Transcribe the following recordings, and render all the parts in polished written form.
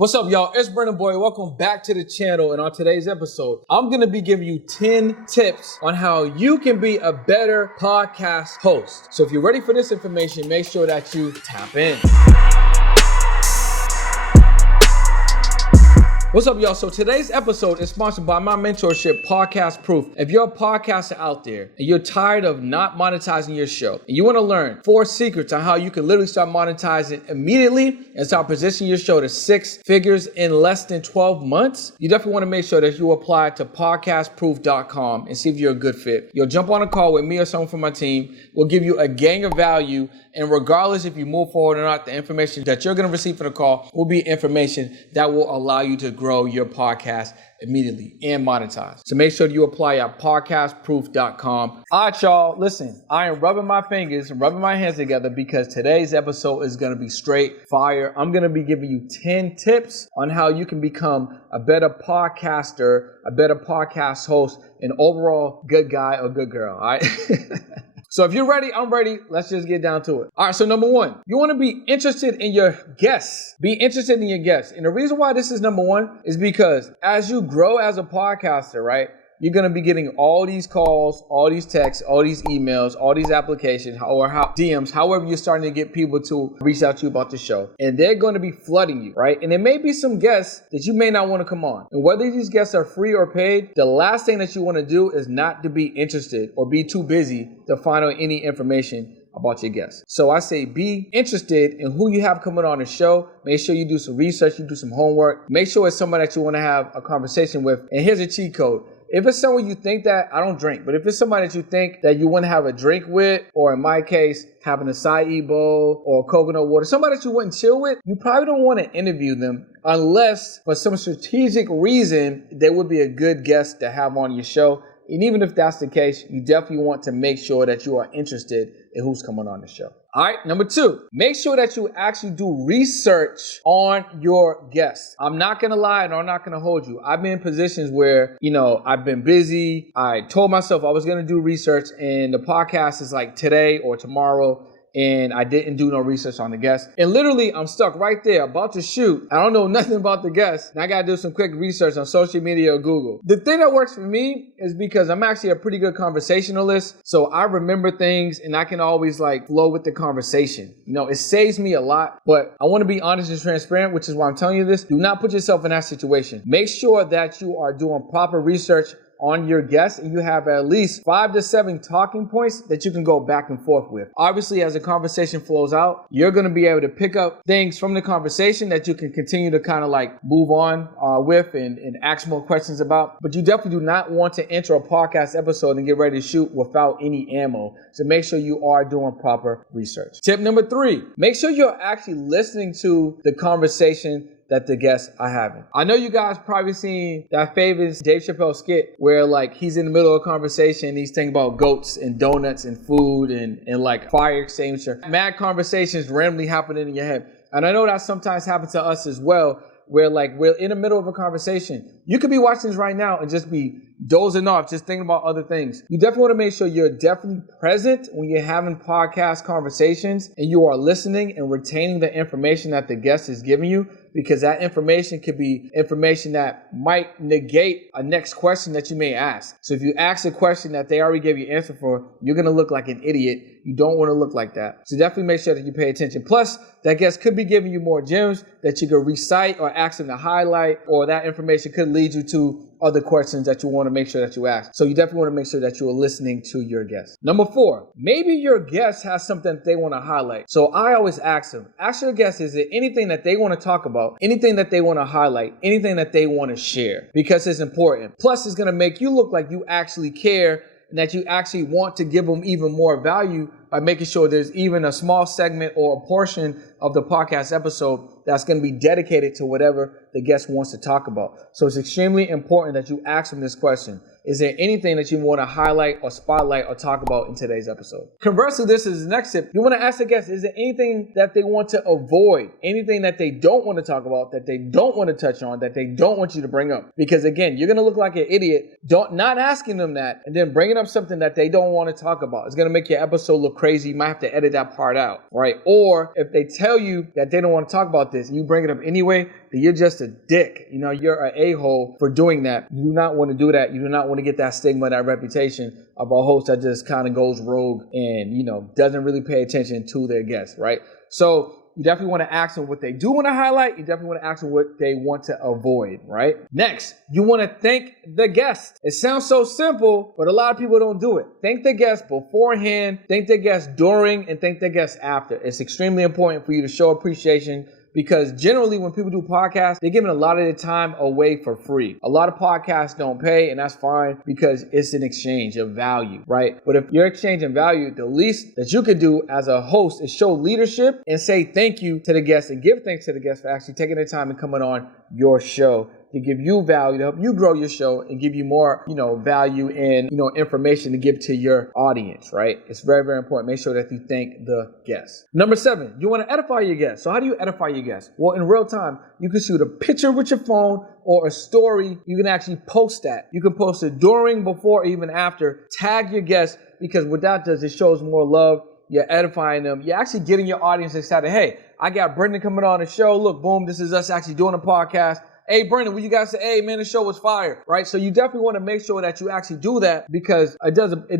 What's up, y'all? It's Brennan Boy. Welcome back to the channel. And on today's episode, I'm going to be giving you 10 tips on how you can be a better podcast host. So if you're ready for this information, make sure that you tap in. What's up, y'all? So today's episode is sponsored by my mentorship, Podcast Proof. If you're a podcaster out there and you're tired of not monetizing your show and you want to learn 4 secrets on how you can literally start monetizing immediately and start positioning your show to 6 figures in less than 12 months, you definitely want to make sure that you apply to podcastproof.com and see if you're a good fit. You'll jump on a call with me or someone from my team. We'll give you a gang of value. And regardless if you move forward or not, the information that you're going to receive for the call will be information that will allow you to grow your podcast immediately and monetize. So make sure you apply at podcastproof.com. All right, y'all, listen, I am rubbing my fingers and rubbing my hands together because today's episode is going to be straight fire. I'm going to be giving you 10 tips on how you can become a better podcaster, a better podcast host, an overall good guy or good girl, all right? So if you're ready, I'm ready. Let's just get down to it. All right, so number 1, you want to be interested in your guests. Be interested in your guests. And the reason why this is number 1 is because as you grow as a podcaster, right, you're going to be getting all these calls, all these texts, all these emails, all these applications, or DMs, however you're starting to get people to reach out to you about the show. And they're going to be flooding you, right? And there may be some guests that you may not want to come on. And whether these guests are free or paid, the last thing that you want to do is not to be interested or be too busy to find out any information about your guests. So I say be interested in who you have coming on the show. Make sure you do some research, you do some homework. Make sure it's somebody that you want to have a conversation with. And here's a cheat code. If it's someone you think that, I don't drink, but if it's somebody that you think that you want to have a drink with, or in my case, having a acai bowl or coconut water, somebody that you wouldn't chill with, you probably don't want to interview them unless for some strategic reason, they would be a good guest to have on your show. And even if that's the case, you definitely want to make sure that you are interested in who's coming on the show. All right, number 2, make sure that you actually do research on your guests. I'm not going to lie and I'm not going to hold you. I've been in positions where, I've been busy. I told myself I was going to do research and the podcast is like today or tomorrow. And I didn't do no research on the guest. And literally, I'm stuck right there, about to shoot. I don't know nothing about the guest. And I got to do some quick research on social media or Google. The thing that works for me is because I'm actually a pretty good conversationalist. So I remember things and I can always flow with the conversation. It saves me a lot. But I want to be honest and transparent, which is why I'm telling you this. Do not put yourself in that situation. Make sure that you are doing proper research on your guests and you have at least 5 to 7 talking points that you can go back and forth with. Obviously, as the conversation flows out, you're going to be able to pick up things from the conversation that you can continue to kind of move on with and ask more questions about. But you definitely do not want to enter a podcast episode and get ready to shoot without any ammo. So make sure you are doing proper research. Tip number 3, make sure you're actually listening to the conversation that the guests are having. I know you guys probably seen that famous Dave Chappelle skit where he's in the middle of a conversation, he's thinking about goats and donuts and food and fire extinguisher. Mad conversations randomly happening in your head. And I know that sometimes happens to us as well, where we're in the middle of a conversation. You could be watching this right now and just be dozing off, just thinking about other things. You definitely want to make sure you're definitely present when you're having podcast conversations and you are listening and retaining the information that the guest is giving you, because that information could be information that might negate a next question that you may ask. So if you ask a question that they already gave you an answer for, you're going to look like an idiot. You don't want to look like that. So definitely make sure that you pay attention. Plus, that guest could be giving you more gems that you could recite or ask them to highlight, or that information could lead you to other questions that you want to make sure that you ask. So you definitely want to make sure that you are listening to your guests. Number 4, maybe your guest has something that they want to highlight. So I always ask them, ask your guest, is there anything that they want to talk about, anything that they want to highlight, anything that they want to share? Because it's important. Plus, it's going to make you look like you actually care and that you actually want to give them even more value by making sure there's even a small segment or a portion of the podcast episode that's going to be dedicated to whatever the guest wants to talk about. So it's extremely important that you ask them this question. Is there anything that you want to highlight or spotlight or talk about in today's episode? Conversely, this is the next tip. You want to ask the guest, is there anything that they want to avoid? Anything that they don't want to talk about, that they don't want to touch on, that they don't want you to bring up? Because again, you're going to look like an idiot not asking them that and then bringing up something that they don't want to talk about. It's going to make your episode look crazy. You might have to edit that part out, right? Or if they tell you that they don't want to talk about this and you bring it up anyway, then you're just a dick. You're an a-hole for doing that. You do not want to do that. You do not want to get that stigma, that reputation of a host that just kind of goes rogue and, doesn't really pay attention to their guests, right? So you definitely want to ask them what they do want to highlight. You definitely want to ask them what they want to avoid, right? Next, you want to thank the guest. It sounds so simple, but a lot of people don't do it. Thank the guest beforehand, thank the guest during, and thank the guest after. It's extremely important for you to show appreciation, because generally when people do podcasts, they're giving a lot of their time away for free. A lot of podcasts don't pay, and that's fine because it's an exchange of value, right? But if you're exchanging value, the least that you can do as a host is show leadership and say thank you to the guests and give thanks to the guests for actually taking the time and coming on your show to give you value, to help you grow your show and give you more, value and, information to give to your audience, right? It's very, very important. Make sure that you thank the guests. Number 7, you want to edify your guests. So how do you edify your guests? Well, in real time, you can shoot a picture with your phone or a story. You can actually post that. You can post it during, before, even after. Tag your guests, because what that does, it shows more love. You're edifying them. You're actually getting your audience excited. Hey, I got Brendan coming on the show. Look, boom, this is us actually doing a podcast. Hey, Brendan, what you guys say? Hey, man, the show was fire, right? So you definitely want to make sure that you actually do that, because it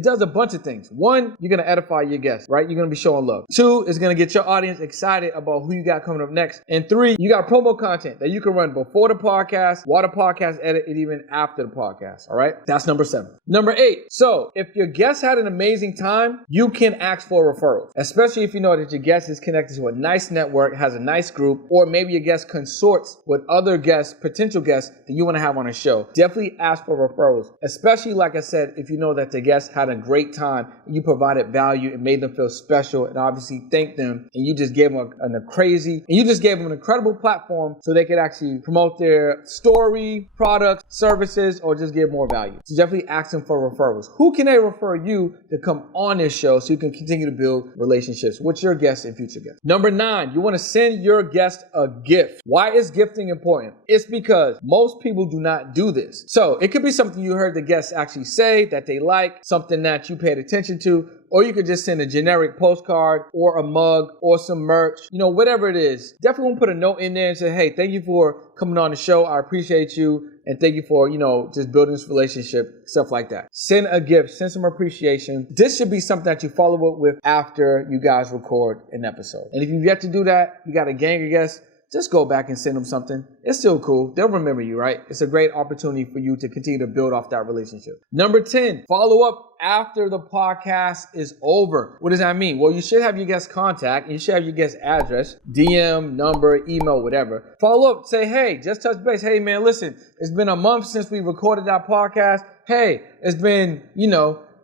does a bunch of things. 1, you're going to edify your guests, right? You're going to be showing love. 2, it's going to get your audience excited about who you got coming up next. And 3, you got promo content that you can run before the podcast, while the podcast edit, and even after the podcast, all right? That's number 7. Number 8, so if your guest had an amazing time, you can ask for referrals, especially if you know that your guest is connected to a nice network, has a nice group, or maybe your guest consorts with other guests, potential guests that you want to have on a show. Definitely ask for referrals, especially, like I said, if you know that the guest had a great time and you provided value and made them feel special, and obviously thank them, and you just gave them an incredible platform so they could actually promote their story, products, services, or just give more value. So definitely ask them for referrals. Who can they refer you to come on this show so you can continue to build relationships with your guests and future guests? Number 9, you want to send your guest a gift. Why is gifting important? It's because most people do not do this. So it could be something you heard the guests actually say that they like, something that you paid attention to, or you could just send a generic postcard or a mug or some merch, whatever it is. Definitely want to put a note in there and say, hey, thank you for coming on the show. I appreciate you. And thank you for, just building this relationship, stuff like that. Send a gift, send some appreciation. This should be something that you follow up with after you guys record an episode. And if you've yet to do that, you got a gang of guests, just go back and send them something. It's still cool. They'll remember you, right? It's a great opportunity for you to continue to build off that relationship. Number 10, follow up after the podcast is over. What does that mean? Well, you should have your guest contact, and you should have your guest address, DM, number, email, whatever. Follow up, say, hey, just touch base. Hey, man, listen, it's been a month since we recorded that podcast. Hey, it's been,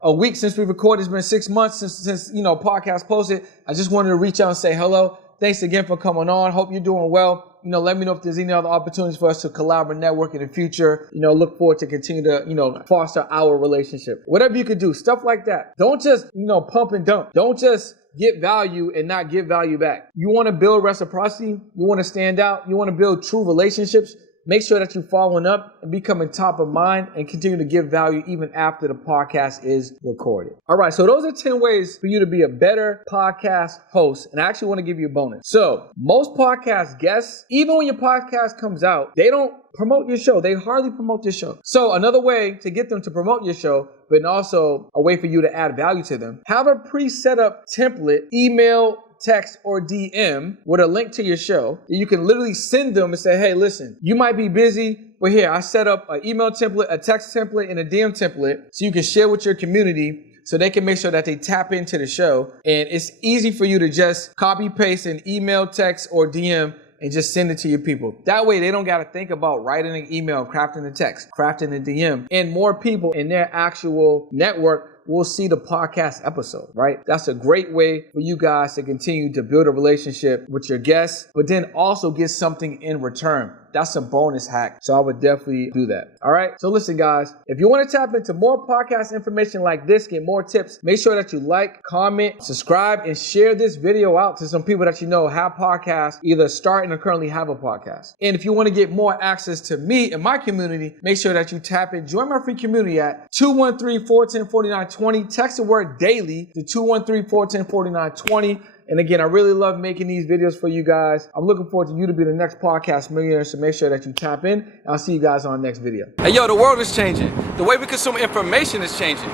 a week since we recorded. It's been 6 months since podcast posted. I just wanted to reach out and say hello. Thanks again for coming on. Hope you're doing well. Let me know if there's any other opportunities for us to collaborate, network in the future. Look forward to continue to, foster our relationship. Whatever you could do, stuff like that. Don't just, pump and dump. Don't just get value and not give value back. You want to build reciprocity. You want to stand out. You want to build true relationships. Make sure that you're following up and becoming top of mind and continue to give value even after the podcast is recorded. All right, so those are 10 ways for you to be a better podcast host. And I actually want to give you a bonus. So most podcast guests, even when your podcast comes out, they don't promote your show. They hardly promote your show. So another way to get them to promote your show, but also a way for you to add value to them, have a pre-set up template, email, text, or DM with a link to your show. You can literally send them and say, hey, listen, you might be busy, but here, I set up an email template, a text template, and a DM template so you can share with your community so they can make sure that they tap into the show. And it's easy for you to just copy, paste an email, text, or DM and just send it to your people. That way, they don't got to think about writing an email, crafting a text, crafting a DM, and more people in their actual network will see the podcast episode, right? That's a great way for you guys to continue to build a relationship with your guests, but then also get something in return. that's a bonus hack. So I would definitely do that. All right. So listen, guys, if you want to tap into more podcast information like this, get more tips, make sure that you like, comment, subscribe, and share this video out to some people that you know have podcasts, either starting or currently have a podcast. And if you want to get more access to me and my community, make sure that you tap in, join my free community at 213-410-4920. Text the word daily to 213-410-4920. And again, I really love making these videos for you guys. I'm looking forward to you to be the next podcast millionaire, so make sure that you tap in. And I'll see you guys on the next video. Hey, yo, the world is changing. The way we consume information is changing.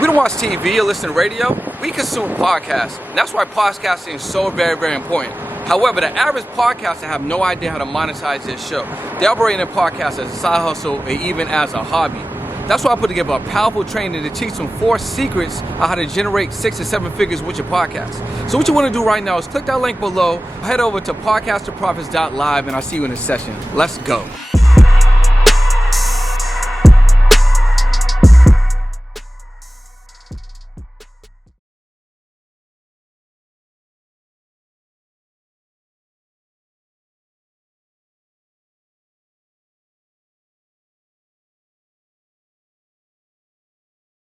We don't watch TV or listen to radio. We consume podcasts. And that's why podcasting is so very, very important. However, the average podcaster have no idea how to monetize their show. They operate in podcasts as a side hustle or even as a hobby. That's why I put together a powerful training to teach them 4 secrets on how to generate 6 to 7 figures with your podcast. So what you want to do right now is click that link below, head over to podcasterprofits.live, and I'll see you in the session. Let's go.